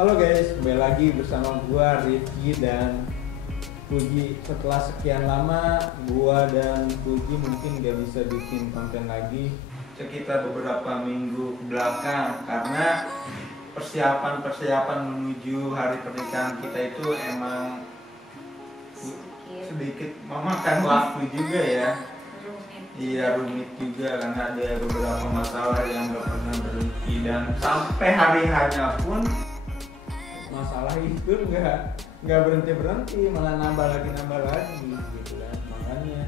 Halo guys, kembali lagi bersama gua Rifki dan Puji. Setelah sekian lama gua dan Puji mungkin gak bisa bikin konten lagi sekitar beberapa minggu ke belakang karena persiapan menuju hari pernikahan kita itu emang sedikit memakan waktu juga ya. Iya, rumit juga karena ada beberapa masalah yang gak pernah berhenti dan sampai hari hanya pun masalah itu nggak berhenti malah nambah lagi gitu kan. Makanya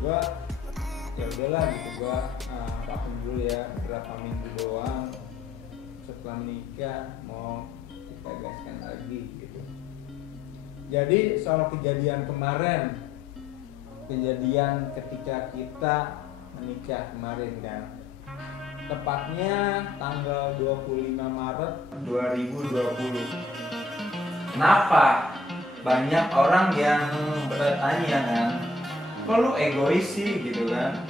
gua ya udahlah gitu, gua vakum dulu ya beberapa minggu doang. Setelah menikah mau kita gaskan lagi gitu. Jadi soal kejadian kemarin, kejadian ketika kita menikah kemarin kan, tepatnya tanggal 25 Maret 2020. Kenapa banyak orang yang bertanya kan, kok lu egois sih gitu kan?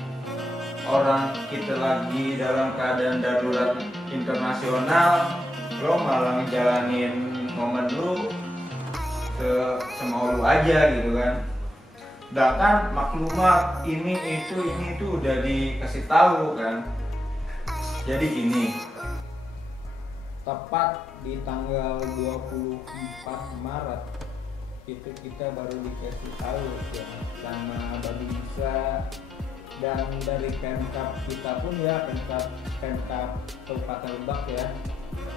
Orang kita lagi dalam keadaan darurat internasional, lo malah ngejalanin momen lu semau lu aja gitu kan. Bahkan maklumat ini itu udah dikasih tahu kan. Jadi gini, tepat di tanggal 24 Maret itu kita baru dikasih tahu ya sama Babinsa dan dari Pemkab kita pun ya, Pemkab Kabupaten Lebak ya,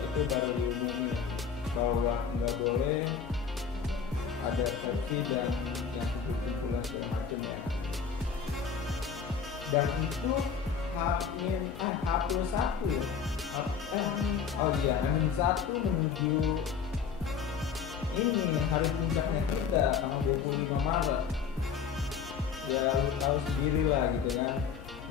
itu baru diumumin bahwa nggak boleh ada resepsi dan yang kumpulan segala macam ya. Dan itu H+1 ya. H+1 menuju ini hari puncaknya kita tanggal 25 Maret. Ya lu tahu sendiri lah gitu kan.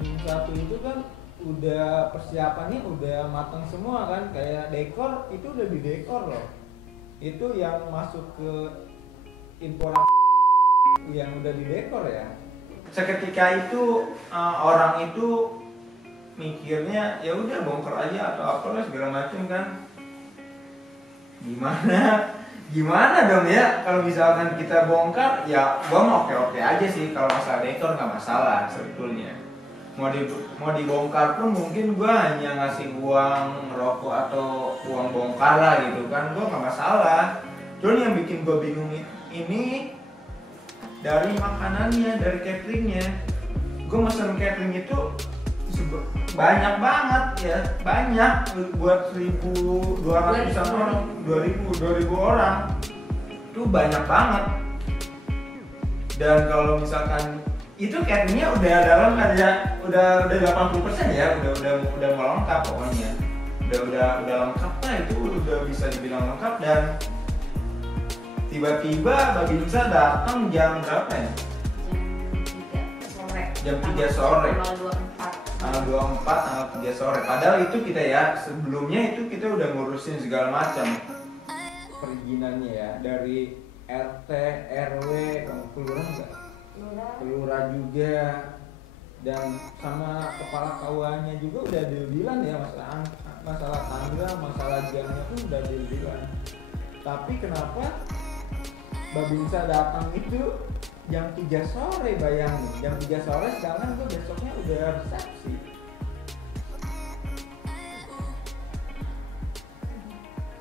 H+1 itu kan udah persiapannya udah matang semua kan, kayak dekor itu udah didekor loh. Itu yang masuk ke imporan yang udah didekor ya. Seketika itu orang itu mikirnya ya udah bongkar aja atau apalah segala macam kan. Gimana dong ya kalau misalkan kita bongkar, ya gua mau oke aja sih kalau masalah dekor nggak masalah sebetulnya. Mau dibongkar pun mungkin gua hanya ngasih uang rokok atau uang bongkar lah gitu kan, gua nggak masalah. Cuman yang bikin gua bingung ini dari makanannya, dari cateringnya. Gua mesen catering itu banyak banget ya, banyak buat 1.200 orang, 2.000 orang itu banyak banget. Dan kalau misalkan itu cateringnya udah dalam udah 80% ya, udah mau lengkap pokoknya, udah lengkap lah, itu udah bisa dibilang lengkap. Dan tiba-tiba Babinsa datang jam berapa ya? Jam 3 sore. Tanggal 24, tanggal 3 sore. Padahal itu kita ya, sebelumnya itu kita udah ngurusin segala macam perizinannya ya, dari RT, RW, kelurahan enggak? Kelurahan juga, dan sama kepala KUA-nya juga udah dibilang ya, masalah tanggal, masalah jamnya pun udah dibilang. Tapi kenapa Babinsa datang itu jam 3 sore, bayangin, jam 3 sore sedangkan gue besoknya udah resepsi.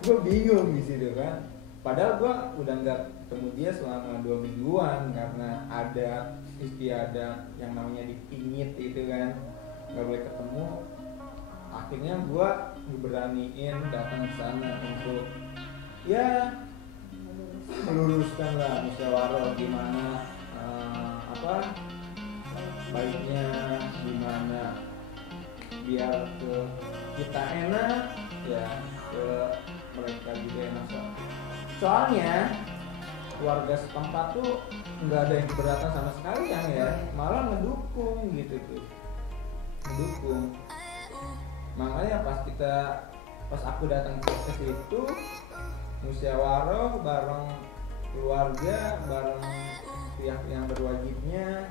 Gue bingung di situ kan. Padahal gue udah nggak ketemu dia selama 2 mingguan karena ada istiadat yang namanya dipingit itu kan, nggak boleh ketemu. Akhirnya gue beraniin datang ke sana untuk ya meluruskan lah musyawarah gimana baiknya, gimana biar ke kita enak ya, ke mereka juga enak. Soalnya warga setempat tuh nggak ada yang keberatan sama sekali ya, malah mendukung gitu tuh, mendukung. Makanya pas aku datang ke situ musyawarah bareng keluarga, bareng pihak yang berwajibnya,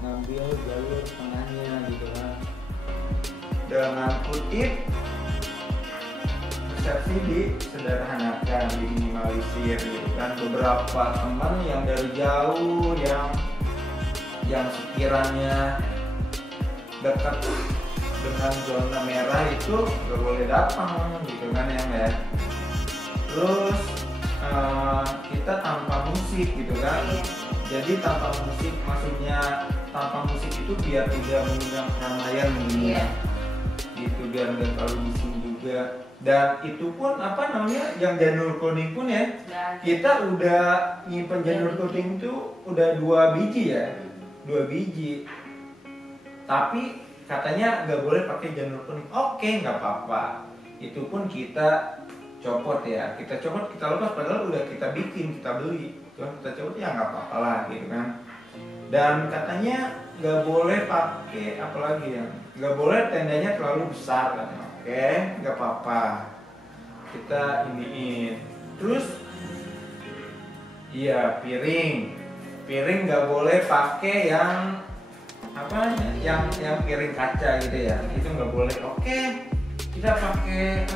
ngambil jalur tengahnya gitu kan. Dengan kutip persepsi disederhanakan, diminimalisir gitu kan. Beberapa teman yang dari jauh yang sekiranya dekat dengan zona merah itu gak boleh datang gitu kan ya. Terus kita tanpa musik gitu kan. Jadi tanpa musik, maksudnya tanpa musik itu biar tidak mengundang keramaian gitu, biar nggak terlalu bising juga. Dan itu pun yang janur kuning pun ya, kita udah nyimpen janur kuning itu udah 2 biji ya, 2 biji. Tapi katanya nggak boleh pakai janur kuning. Oke, nggak apa-apa. Itu pun kita copot ya, kita lepas, padahal udah kita bikin, kita beli. Cuma kita copot ya nggak apa-apa lah gitu kan. Dan katanya nggak boleh pakai apalagi ya, nggak boleh tendanya terlalu besar kan. Oke, nggak apa-apa, kita iniin. Terus iya, piring nggak boleh pakai yang yang piring kaca gitu ya, itu nggak boleh. Oke, kita pakai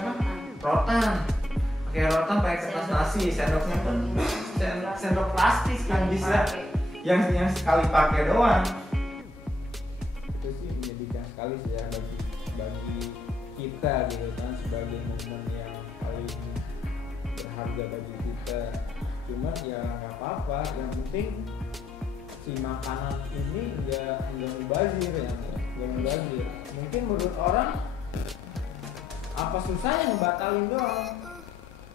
rotan, pakai kertas nasi. Sendoknya pun sendok plastik yang bisa yang sekali pakai doang. Itu sih menyedihkan sekali sih ya bagi kita gitu kan, sebagai momen yang paling berharga bagi kita. Cuma ya nggak apa-apa, yang penting si makanan ini nggak mubazir ya, nggak mubazir. Mungkin menurut orang apa susahnya ngebatalin doang,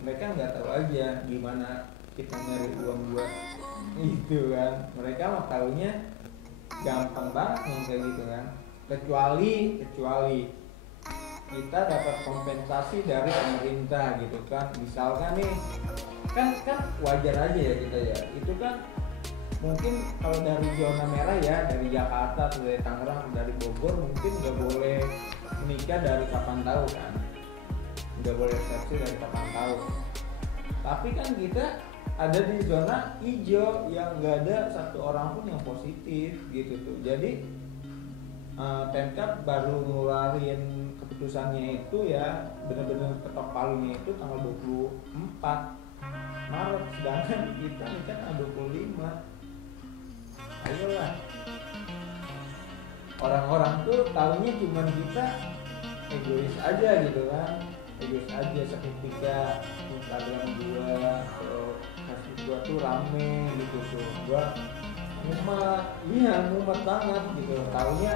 mereka nggak tahu aja gimana kita nyari uang buat itu kan. Mereka mah taunya gampang banget kayak gitu kan. Kecuali kita dapat kompensasi dari pemerintah gitu kan. Misalkan nih kan wajar aja ya kita ya, itu kan mungkin kalau dari zona merah ya, dari Jakarta atau dari Tangerang atau dari Bogor, mungkin nggak boleh menikah dari kapan tahu kan, nggak boleh resepsi dari kapan tahu. Tapi kan kita ada di zona hijau yang nggak ada satu orang pun yang positif gitu tuh. Jadi Pemkab baru ngeluarin keputusannya itu ya, benar-benar ketok palunya itu tanggal 24 Maret, sedangkan kita nih kan tanggal 25. Ayolah, orang-orang tuh tahunya cuma kita egois aja gitu kan, egois aja. Seketika Instagram gua atau Facebook gua tuh rame gitu tuh, gua mumet banget gitu. Tahunya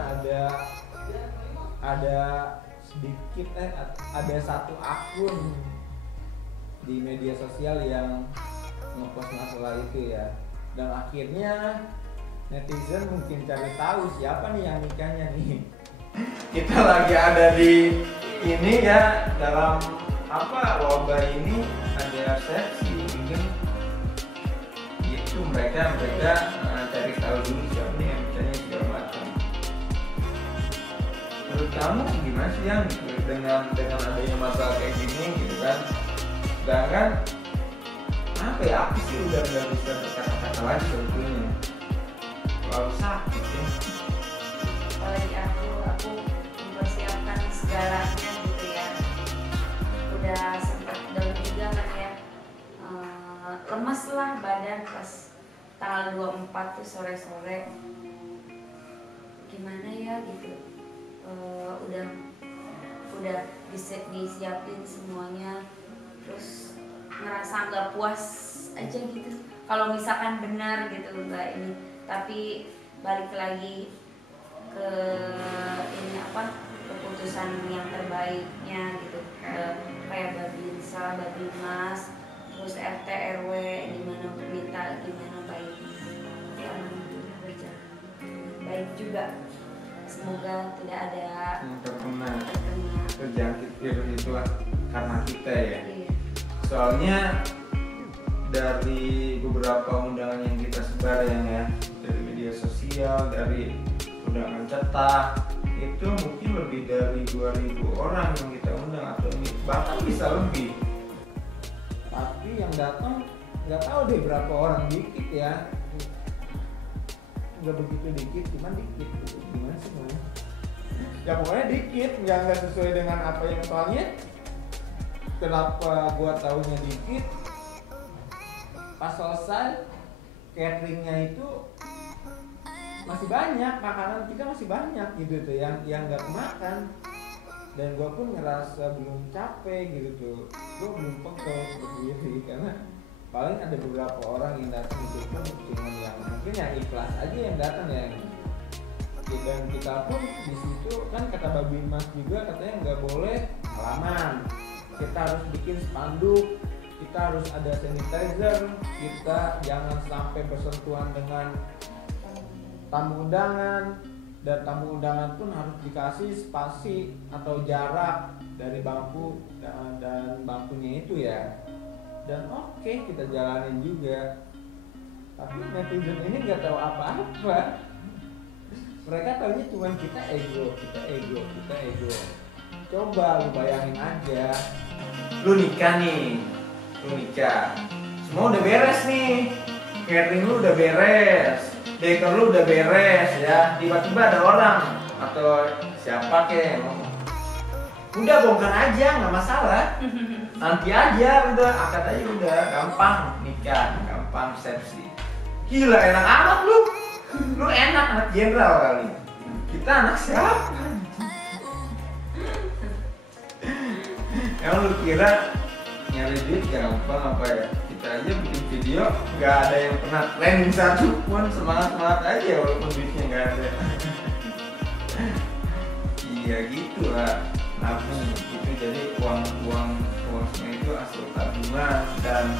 ada sedikit ada satu akun di media sosial yang ngepost masalah itu ya, dan akhirnya netizen mungkin cari tahu siapa nih yang nikahnya nih. Kita lagi ada di ini ya, dalam wabah ini ada resepsi, mungkin itu mereka cari tahu dulu siapa nih yang nikahnya segala macam. Menurut kamu gimana sih yang dengan adanya masalah kayak gini gitu kan? Sedangkan aku sih udah nggak bisa berkata-kata lagi sebetulnya, terlalu sakit ya. Apalagi aku mempersiapkan segalanya gitu ya, udah sempat down juga kan ya, lemes lah badan pas tanggal 24 tuh sore-sore. Gimana ya gitu, udah disiapin semuanya, terus ngerasa nggak puas aja gitu kalau misalkan benar gitu nggak ini. Tapi balik lagi ke ini keputusan yang terbaiknya gitu, kayak Babinsa, Babinmas, terus RT RW gimana minta gimana baiknya. Ya alhamdulillah berjalan baik juga, semoga tidak ada terjangkit virus itu karena kita ya. Iya. Soalnya dari beberapa undangan yang kita sebar ya, dari media sosial, dari undangan cetak, itu mungkin lebih dari 2.000 orang yang kita undang, atau bahkan bisa lebih. Tapi yang datang nggak tahu deh berapa orang, dikit ya, nggak begitu dikit, cuman dikit gitu. Gimana sih namanya? Ya pokoknya dikit, nggak sesuai dengan apa yang soalnya kenapa gua taunya dikit, pas selesai cateringnya itu masih banyak, makanan kita masih banyak gitu tuh yang nggak kemakan, dan gua pun ngerasa belum capek gitu tuh, gua belum pegel berdiri karena paling ada beberapa orang yang datang itu pun cuma yang mungkin yang ikhlas aja yang datang ya. Dan kita pun di situ kan kata Babi Mas juga katanya nggak boleh salaman, kita harus bikin spanduk, kita harus ada sanitizer, kita jangan sampai bersentuhan dengan tamu undangan, dan tamu undangan pun harus dikasih spasi atau jarak dari bangku dan bangkunya itu ya. Dan oke, kita jalanin juga, tapi netizen ini nggak tahu apa-apa. Mereka tahunya cuma kita ego. Coba lu bayangin aja, lu nikah, semua udah beres nih, catering lu udah beres, dekor lu udah beres ya, tiba-tiba ada orang atau siapa kek ngomong, udah bongkar aja nggak masalah, nanti aja udah akad aja udah, gampang nikah, gampang resepsi. Gila enak amat lu enak anak jenderal kali, kita anak siapa? Emang lu kira nyari duit gampang apa ya? Kita aja bikin video nggak ada yang pernah trending satu pun, semangat aja walaupun duitnya nggak ada. Iya gitu lah, nabung itu, jadi uangnya itu asal tabungan dan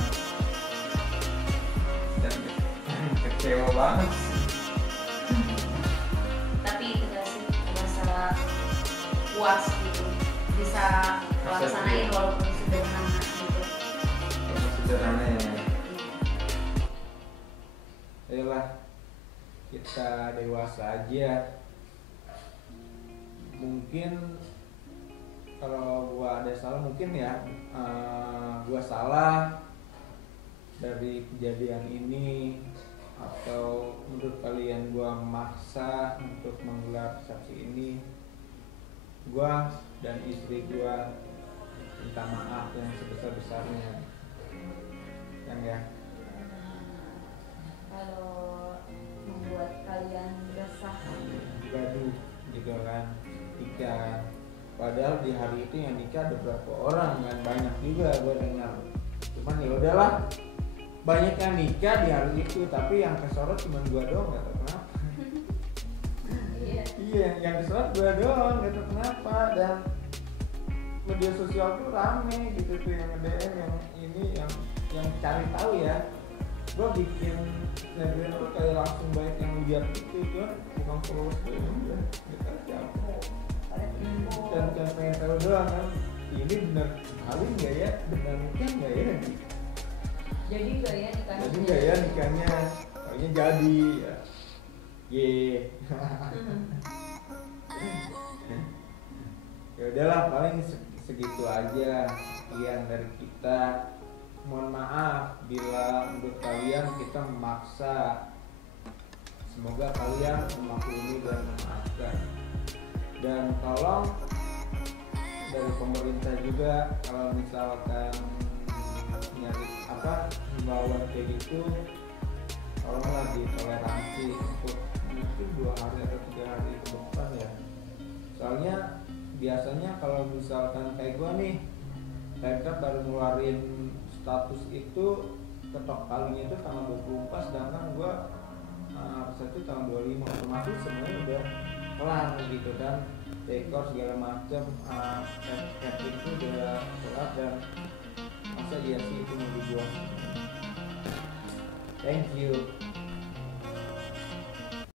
kecewa banget. Tapi itu gak sih rasa puas gitu, bisa melaksanain walaupun sederhana gitu. Sederhana ya. Ayolah kita dewasa aja. Mungkin kalau gua ada salah mungkin ya, gua salah dari kejadian ini, atau menurut kalian gua maksa untuk menggelar resepsi ini. Gua dan istri gua minta maaf yang sebesar-besarnya, yang ya. Kalau membuat kalian resah, Gaduh gitu kan, nikah. Padahal di hari itu yang nikah ada berapa orang kan, banyak juga gue dengar. Cuman ya udahlah, banyak yang nikah di hari itu, tapi yang kesorot cuma gue doang, nggak tahu kenapa. Iya, yang kesorot gue doang, nggak tahu kenapa. Dan media sosial tuh rame gitu tuh, yang DM, yang ini, yang cari tahu ya. Gue bikin snapgram tuh kayak langsung banyak yang lihat gitu kan, bukan followers gue udah, kita siapa. Dan pengen tahu doang kan, ini benar kali nggak ya, benar mungkin nggak ya? jadi nggak ya nikahnya? Jadi nggak ya nikahnya? Kayaknya jadi ya. Ya udahlah, paling segitu aja sekian dari kita. Mohon maaf bila menurut kalian kita memaksa. Semoga kalian memaklumi dan memaafkan. Dan tolong dari pemerintah juga, kalau misalkan nyari himbauan kayak gitu, tolonglah ditoleransi untuk mungkin 2 hari atau 3 hari ke depan ya. Soalnya biasanya kalau misalkan kayak gua nih, Pemkab baru ngeluarin status itu, ketok palunya itu tanggal 24, sedangkan gua itu tanggal 25, otomatis semuanya udah kelar gitu kan, dekor segala macam, catering itu udah kelar, dan masa iya sih itu mau dibuang. Thank you.